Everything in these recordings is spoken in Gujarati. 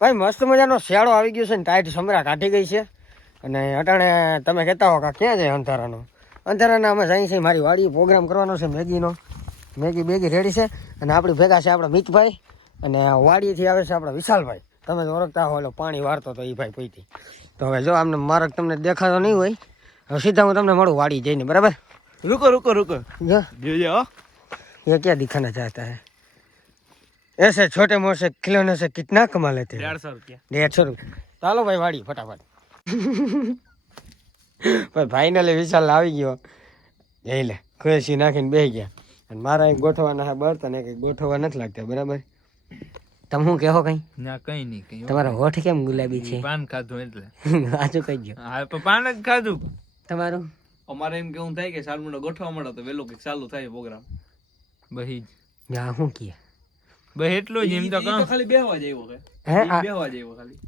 ભાઈ મસ્ત મજાનો શિયાળો આવી ગયો છે ને ટાઈટ સમરા કાઢી ગઈ છે અને અટાણે તમે કહેતા હો કે ક્યાં જાય અંધારાના અમે જઈએ છીએ મારી વાડી પ્રોગ્રામ કરવાનો છે મેગીનો મેગી બેગી રેડી છે અને આપણી ભેગા છે આપણા મિતભાઈ અને વાડીથી આવે છે આપણા વિશાલભાઈ તમે તો ઓળખતા હો એટલે પાણી વારતો તો એ ભાઈ પૈતી તો હવે જો આમને માર્ગ તમને દેખાતો નહીં હોય હવે સીધા હું તમને મળું વાડી જઈને બરાબર रुको જો ये ये क्या दिखाना चाहता है ऐसे छोटे मोटे खिलौने से कितना कमा लेते हैं 150 रुपया 150 रुपया ચાલો ભાઈ વાડી ફટાફટ ભાઈ ફાઇનલી વિશાલ આવી ગયો જઈ લે ખુશી નાખીને બેસી ગયા અને મારા એક ગોઠવાના છે બળતણ એક ગોઠવા નથી લાગતા બરાબર તમે શું કહો કઈ ના કઈ નહીં કઈ તમારા હોઠ કેમ ગુલાબી છે પાન ખાધું એટલે આજુ કહી ગયો હા પણ પાન જ ખાધું તમારું અમારે એમ કેવું થાય કે સાલમુંડો ગોઠવા મળે તો વેલો કઈક ચાલુ થાય પ્રોગ્રામ બહી યા શું કીએ બહી એટલું જ એમ તો ખાલી બેહવા જેવો છે હે બેહવા જેવો ખાલી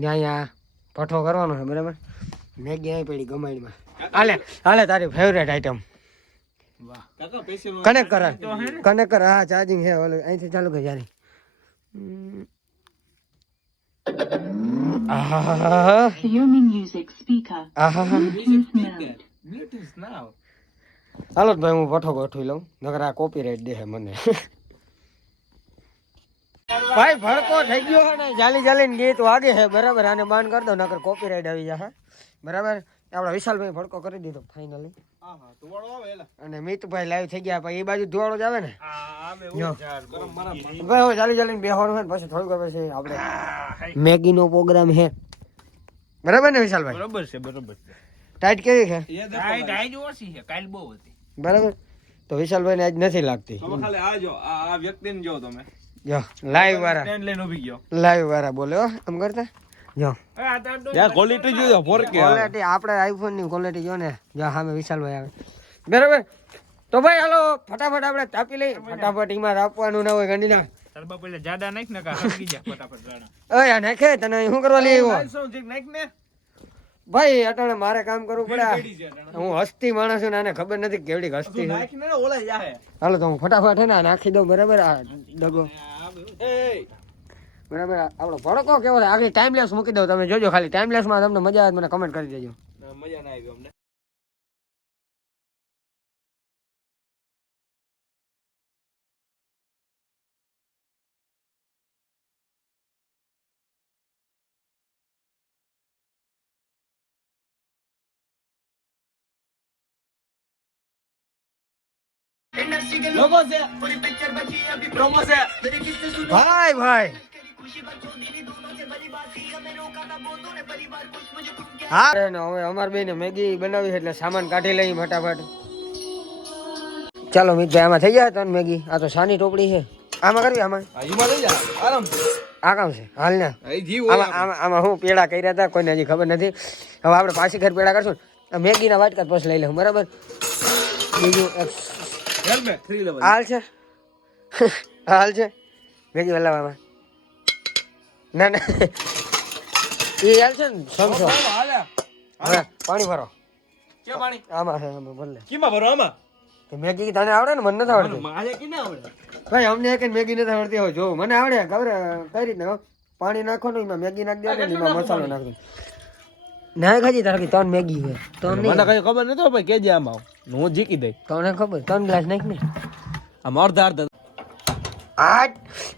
ત્યાં પઠો કરવાનો છે બરાબર મેગી અહીં પડી ગમાડીમાં હાલે હાલે તારી ફેવરેટ આઈટમ વાહ કાકા પેશિયલ કનેક્ટ કર હા ચાર્જિંગ છે ઓલું અહીંથી ચાલુ કર યાર આહા Your music speaker. Aha Bluetooth mode. Bluetooth ના હાલો ભાઈ હું પઠો ગોઠવી લઉં નકર આ કોપીરાઈટ દે મને ભાઈ ભડકો થઈ ગયો ને જાલી જાલીને ગીત વાગે છે બરાબર આને બાન કરી દો નકર કોપીરાઈટ આવી જશે બરાબર આપણા વિશાલભાઈ ભડકો કરી દીધો ફાઇનલી હા હા ધુવાળો આવે એલા અને મિતભાઈ લાઈવ થઈ ગયા પછી એ બાજુ ધુવાળો જ આવે ને આવે જો. ગરમ બરાબર ભાઈ હવે ચાલી ચાલીને બેહવાનું છે ને પછી થોડુંક પછી આપણે મેગીનો પ્રોગ્રામ છે બરાબર ને વિશાલભાઈ બરોબર છે ટાઈટ કેવી છે ડાઈ ઓછી છે કાલ બહુ હતી બરાબર તો વિશાલભાઈને આજ નથી લાગતી તમે ખાલી આ જો આ વ્યક્તિને જો તમે જો લાઈવ વાળા સ્ટેન્ડ લઈને ઊભી ગયો લાઈવ વાળા બોલે હો આમ કરતા જો યાર ક્વોલિટી જોજો 4K ક્વોલિટી આપણે આઈફોન ની ક્વોલિટી જો ને જો સામે વિશાલભાઈ આવે બરાબર તો ભાઈ હાલો ફટાફટ આપણે તાપી લઈ ફટાફટ ઈમાં આપવાનું ના હોય ગંડીના તરબા પેલે જાડા નાખ ને કા હરકી જા ફટાફટ જાડા ઓય નાખે તને શું કરવા લઈ આવ્યો સો જીક નાખ ને ભાઈ અટાણે મારે કામ કરવું પડે કેડી છે જાડા હું હસ્તી માણસ છું ને આને ખબર નથી કેવડી હસ્તી છે નાખ ને ઓલા જાહે હાલો તો હું ફટાફટ હે ને આ નાખી દઉં બરાબર આ ડગો એ બરાબર આપણો ભડકો કેવો છે આગળ ટાઈમલેસ મૂકી દઉં તમે જોજો ખાલી ટાઈમલેસમાં તમને મજા આવે મને કમેન્ટ કરી દેજો મજા ના આવી અમને લોકો છે પૂરી પિક્ચર બચી અભી પ્રોમો છે ભાઈ ભાઈ હા ને હવે અમાર બેને મેગી બનાવી છે એટલે સામાન કાઢી લઈ ફટાફટ ચાલો મિતભાઈ આમાં થઈ જાય તને મેગી આ તો સાની ટોપડી છે આમાં કરવી આમાં આયુમાં લઈ જા આરામ આ કામ છે હાલ ને એ જીવ આમાં હું પેડા કર્યા હતા કોઈને હજી ખબર નથી હવે આપણે પાછી ઘર પેડા કરશું મેગીના વાટકા પછી લઈ લઉં બરાબર બીજું હેલ્મેટ 3 લેવલ હાલ છે હાલ છે મેગી હલાવવામાં ના ના એ હાલ છે ને સમજો હાલે હવે પાણી ભરો કે પાણી આમાં છે આમાં ભરલે કીમાં ભરો આમાં તો મેગી તને આવડે ને મને નથી આવડતી મારે કે ના આવડે ભાઈ અમને એક મેગી નથી આવડતી હોય જો મને આવડે ખબર કઈ રીતના પાણી નાખવાનું એમાં મેગી નાખી દેવાનું એમાં મસાલો નાખી ના ખાજી તારા ત્રણ મેગી છે ત્રણ મને નહીં કઈ ખબર નથી ભાઈ કેજે આમાં હું જીકી દઈ તને ખબર 3 ગ્લાસ નાખ ને આમ અડધા આટ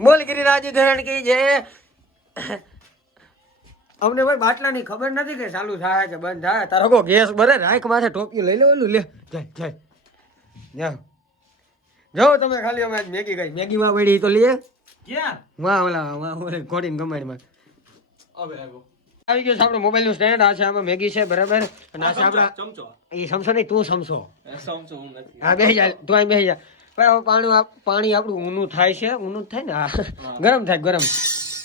બોલ ગિરિરાજ ધરણ કી જે અમને ભાઈ બાટલાની ખબર નથી કે ચાલુ થાય કે બંધ થાય તારો કો ગેસ ભરે રાખ માથે ટોપિયું લઈ લેવાનું લે જાય જાઓ જો તમે ખાલી અમે મેગી ખાઈ મેગી માં પડી તો લે ક્યાં વાહ ઓલા કોડીન કમાડીમાં હવે આવ્યો આવી ગયો છે આપણો મોબાઈલ નું સ્ટેન્ડ આ છે આમાં મેગી છે બરાબર અને આ છે આપણા ચમચો એ સમસો નહીં તું સમસો સમચો હું નથી હા બેસી જા તું અહીં બેસી જા ભાઈ હવે પાણી આપણું ઊનું થાય છે ઊનું જ થાય ને હા ગરમ થાય ગરમ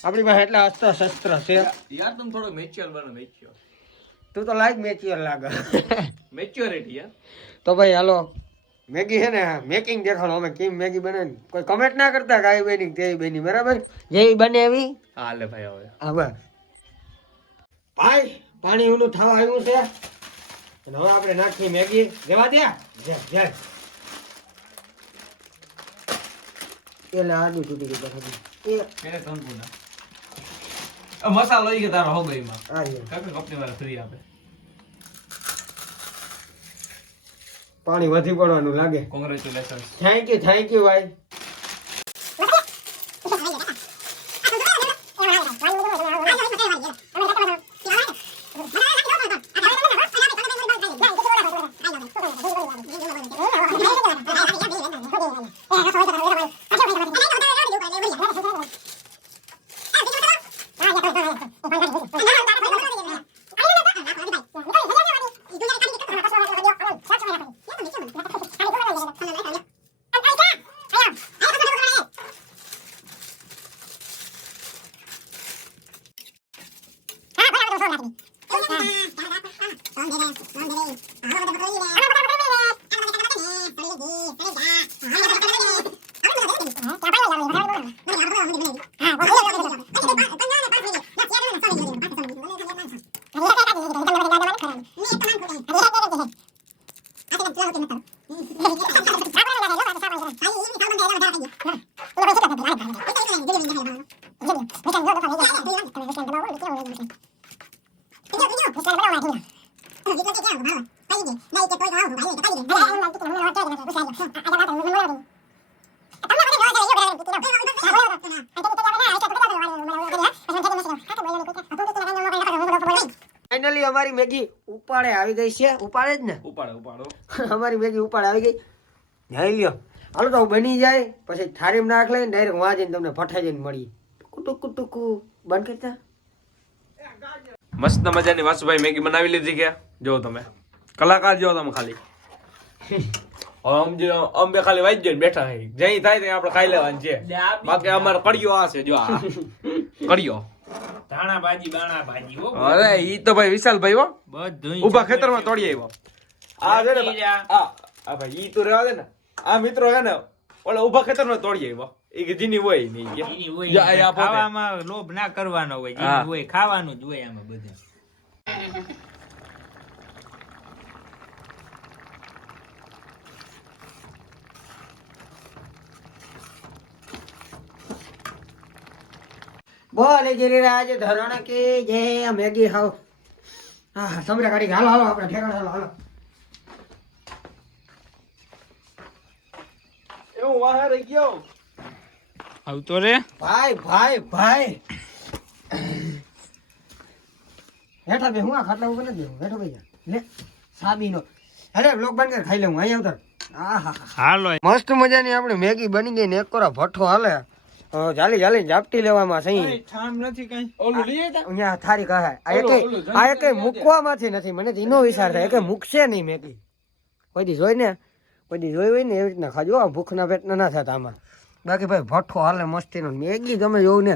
આપણી પાસે એટલા અસ્ત્ર શસ્ત્ર છે યાર તમે થોડો મેચ્યોર બનો મેચ્યોર તું તો લાઈક મેચ્યોર લાગે મેચ્યોરિટી યાર તો ભાઈ હાલો મેગી છે ને મેકિંગ દેખાડો અમે કેમ મેગી બને કોઈ કમેન્ટ ના કરતા કે આવી બની તેવી બની બરાબર જેવી બને એવી હાલે ભાઈ હવે હા બસ ભાઈ પાણી ઊનું થવા આવ્યું છે અને હવે આપણે નાખી મેગી જવા દે જાય એટલે આદુ તૂટી ગયું એને સંપૂર્ણ મસાલો ઈ કે તારો હોગઈમાં આ લ્યો. કાકા કંપની વાળા ફ્રી આપે. પાણી વધી પડવાનું લાગે. કોંગ્રેચ્યુલેશન. થેન્ક યુ ભાઈ. ફાઇનલી અમારી મેગી ઉપાડે આવી ગઈ છે. ઉપાડે જ ને? ઉપાડો. અમારી મેગી ઉપાડે આવી ગઈ. જઈ લ્યો. હાલો તો બની જાય પછી થાળીમાં નાખ લઈને ડાયરેક્ટ વાં જઈને તમને ફટાઈ જઈને મળી. ટુકુ બંધ કરતા. મસ્ત મજાની વાસુભાઈ મેગી બનાવી લીધી કે જો તમે કલાકાર જો તમે ખાલી અમે ખાલી વાંચી જોઈને બેઠા છે. જઈ થાય ત્યાં આપણે ખાઈ લેવાનું છે. બાકી અમારે કડિયો આ છે જો આ કડિયો ધાણા ભાજી બાણા ભાજી હો અરે ઈ તો ભાઈ વિશાલભાઈ હો બધું ઉભા ખેતરમાં તોડી આવ્યો. આ છે ને આ ભાઈ ઈ તો રહેવા દે ને. આ મિત્રો છે ને ઓલા ઉભા ખેતરમાં તોડી આવ્યો. ઈ કે જીની હોય નહીં કે એની હોય જા, આ પોતે. ખાવામાં લોભ ના કરવાનો હોય હા. જેની હોય ખાવાનું જ હોય આમાં બધે બોલે ગિરિરાજ ધરણ કે જે મેગી હાવ. હા સમરે કાઢી હાલો આપણે ઠેકાણે હાલો. એવું વાહ રહી ગયો. આવતો રે ભાઈ હેઠા બે હું આ ખાટલા ઉપર નથી બેહું. હેઠો ભાઈ લે સાબીનો અરે લોક બંધ કર ખાઈ લઉં અહીંયા ઉતર. આહા હાલો મસ્ત મજાની આપણે મેગી બની ગઈ ને એક કોરા ભઠ્ઠો હાલે. ચાલી ઝાપટી લેવામાં સહી ઠામ નથી કઈ ઓલું લઈએ તા અહીંયા થારી કહે આ એક મૂકવામાંથી નથી. મને તો એનો વિચાર થાય કે મૂકશે નહીં મેગી. કોઈ દી જોઈ હોય ને એવી રીતના ખાજો. ભૂખના પેટના ના થતા આમાં. બાકી ભાઈ ભઠ્ઠો હાલે મસ્તીનો. મેગી તમે જોવું ને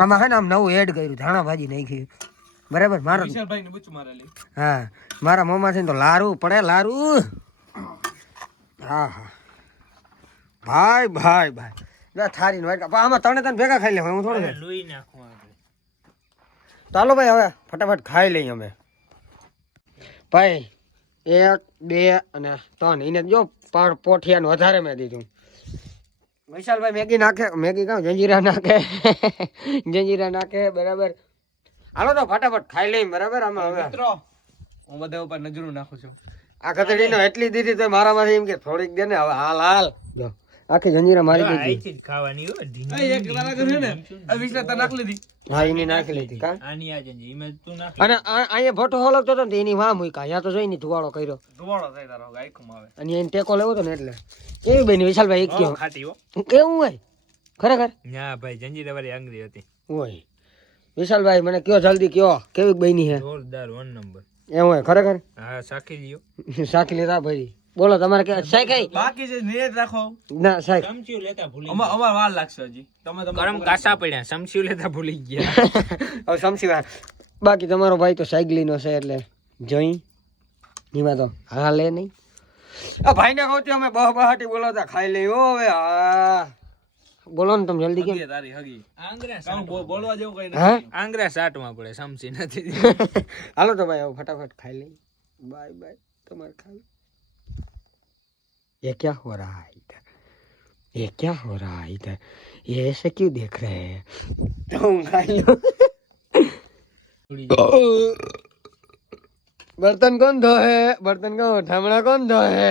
આમાં છે ને આમ નવું એડ કર્યું ધાણા ભાજી નાખી. બરાબર મારો વિશાલભાઈ ને બુચ મારેલી. હા મારા મમ્માથી તો લારું પડે લારું. હા ભાઈ થારી નો આમાં ત્રણે ભેગા ખાઈ લે હું થોડું. લોહી નાખું આપણે ચાલો ભાઈ હવે ફટાફટ ખાઈ લઈએ અમે. ભાઈ 1 2 અને 3 એને જો પોઠિયાનું વધારે મેં દીધું. વિશાલભાઈ મેગી કાં જંજીરા નાખે બરાબર. હાલો તો ફટાફટ ખાઈ લઈએ બરાબર. આમાં હવે મિત્રો હું બધા ઉપર નજરું નાખું છું. આ કચડીનો એટલી દીધી તો મારામાંથી એમ કે થોડીક દે ને હવે હાલ જો આખી જંજીરા મારી દીધી. આઈથી જ ખાવાની હો એક કલાક છે ને આ વિશાલ તને નાખ લીધી. હા એની નાખી લીધી કા. આની આ જંજી એમાં તું નાખ અને અહીંયા ભઠ્ઠો હલકતો હતો ને એની વાહ મૂક્યા. અહીંયા તો જોઈને ધુવાળો કર્યો ધુવાળો થાય તારો ગાયકમાં આવે. અને એને ટેકો લેવો હતો ને એટલે એવી બની. વિશાલભાઈ એક કેવું ખાટી હો કેવું હોય ખરેખર ના ભાઈ જંજીરા વાળી આંગળી હતી હોય. વિશાલભાઈ મને કયો જલ્દી કયો કેવી બની છે જોરદાર 1 નંબર એમ હોય ખરેખર. હા સાખી લ્યો સાખી લેતા ભાઈ બોલો તમારે કે સાઈ કઈ બાકી છે નિયત રાખો. ના સાઈ સમસ્યું લેતા ભૂલી અમાર વાર લાગશે હજી. તમે ગરમ કાસા પડ્યા સમસ્યું લેતા ભૂલી ગયા હવે સમસી વાર. બાકી તમારો ભાઈ તો સાયકલીનો છે એટલે જોઈ એમાં તો હા લે નહીં. આ ભાઈને કહું અમે બહાટી બોલાવતા ખાઈ લઈ હો હવે. હા બોલો ને તમે જલ્દી કેમ. તારી હગી આંગરા કામ બોલવા જેવું કઈ હા નથી. આંગરા સાટમાં પડે સમસી નથી હાલો તો ભાઈ હવે ફટાફટ ખાઈ લઈ. બાય તમારે ખાઈ. ये क्या हो रहा है इधर? ये क्या हो रहा है इधर? ये ऐसे क्यों देख रहे हैं? तुम खाई लो બર્તન કોણ ધોહે? બર્તન કોણ? ઠામડા કોણ ધોહે?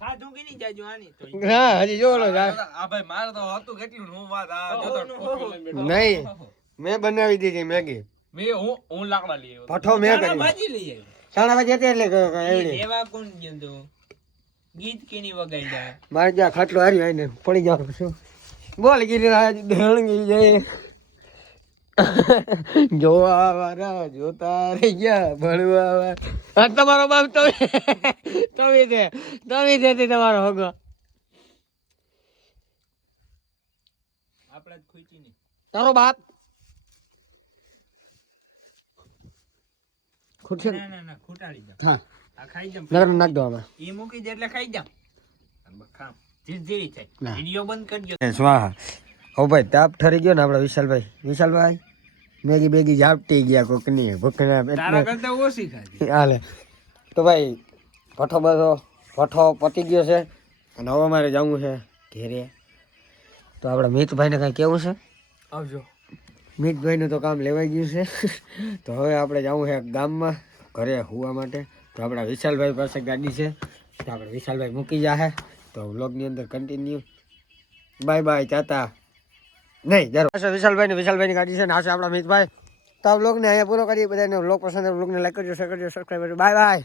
ખાધું કે નહીં જાજુ આની તો હા હજી જો લો જા. આ ભાઈ મારે તો હતું કેટલું હું વાત આ જોતો ટોપી લઈને બેઠો. નહીં મેં બનાવી દીધી મેગી. હું લાકડા લઈ આવ્યો. પઠો મેં કરી. ભાજી લઈ આવ્યો સાડા વાગે હતી એટલે એવડી એવા કોણ ગયો તો ગીત કેની વગાડ્યા મારે જ્યાં ખાટલો હાર્યો આવીને પડી જાવ શું બોલ ગિરિરાજ ધણગી જાય જોવા વાળા જોતા રહી ગયા ભણવા વાળા. હા તમારો બાપ તમે છે તમારો હગો. આપડા જ ખુચી નહીં તારો બાપ ખુરશી ના ના ના ખોટાડી જાવ હા આ ખાઈ જામ નગર નાખ દો આમાં. એ મૂકી દે એટલે ખાઈ જામ ખામ ધીરે ધીરે થાય ના. વિડિયો બંધ કરજો સ્વાહા. હો ભાઈ તાપ ઠરી ગયો ને આપડા વિશાલભાઈ મેગી બેગી ઝાપટી ગયા કોકની ભૂખના તારા કરતા ઓછી ખાધી હાલે તો ભાઈ પઠો પતી ગયો છે અને હવે મારે જવું છે ઘેરે. તો આપણા મિતભાઈને કાંઈ કેવું છે? આવજો. મિતભાઈનું તો કામ લેવાઈ ગયું છે તો હવે આપણે જવું છે ગામમાં ઘરે હોવા માટે. તો આપણા વિશાલભાઈ પાસે ગાડી છે તો આપણે વિશાલભાઈ મૂકી જાહે તો વ્લોગની અંદર કન્ટિન્યુ. બાય બાય ચાતા નહીં જરૂર વિશાલભાઈની ગાડી છે ને આ છે આપણા મિતભાઈ. તો આ વ્લોગને અહીંયા પૂરો કરીએ. બધાને વ્લોગ પસંદ આવે વ્લોગને લાઈક કરજો શેર કરજો સબસ્ક્રાઈબ કરજો. Bye bye.